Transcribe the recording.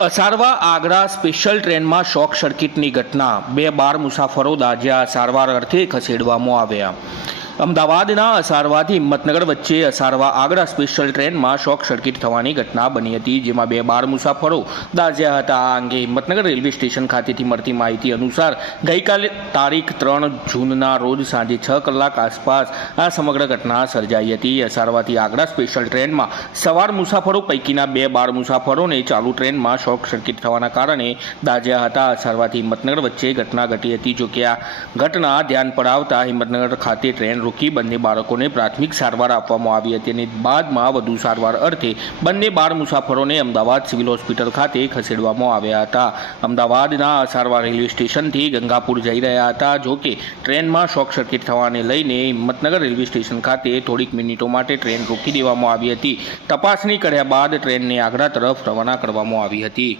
Asarwa Agra special ટ્રેનમાં શોક સર્કિટની ઘટના. બે બાર મુસાફરો દાજ્યા સારવાર અર્થે ખસેડવામાં આવ્યા. અમદાવાદના અસારવાથી હિંમતનગર વચ્ચે અસારવા આગ્રા સ્પેશિયલ ટ્રેનમાં શોક સર્કિટ થવાની ઘટના બની હતી, જેમાં બે બાર મુસાફરો દાઝ્યા હતા. આ અંગે હિંમતનગર રેલવે સ્ટેશન ખાતેથી મળતી માહિતી અનુસાર ગઈકાલે તારીખ ત્રણ જૂનના રોજ સાંજે છ કલાક આસપાસ આ સમગ્ર ઘટના સર્જાઈ હતી. અસારવાથી આગ્રા સ્પેશિયલ ટ્રેનમાં સવાર મુસાફરો પૈકીના બે બાર મુસાફરોને ચાલુ ટ્રેનમાં શોક સર્કિટ થવાના કારણે દાઝ્યા હતા. અસારવાથી હિંમતનગર વચ્ચે ઘટના ઘટી હતી. જોકે આ ઘટના ધ્યાન પર આવતા હિંમતનગર ખાતે ટ્રેન રોકી બંને બાળકોને પ્રાથમિક સારવાર આપવામાં આવી હતી અને બાદમાં વધુ સારવાર અર્થે બંને બાર મુસાફરોને અમદાવાદ સિવિલ હોસ્પિટલ ખાતે ખસેડવામાં આવ્યા હતા. અમદાવાદના અસારવા રેલવે સ્ટેશનથી ગંગાપુર જઈ રહ્યા હતા. જોકે ટ્રેનમાં શોક સર્કિટ થવાને લઈને હિંમતનગર રેલવે સ્ટેશન ખાતે થોડીક મિનિટો માટે ટ્રેન રોકી દેવામાં આવી હતી. તપાસણી કર્યા બાદ ટ્રેનને આગ્રા તરફ રવાના કરવામાં આવી હતી.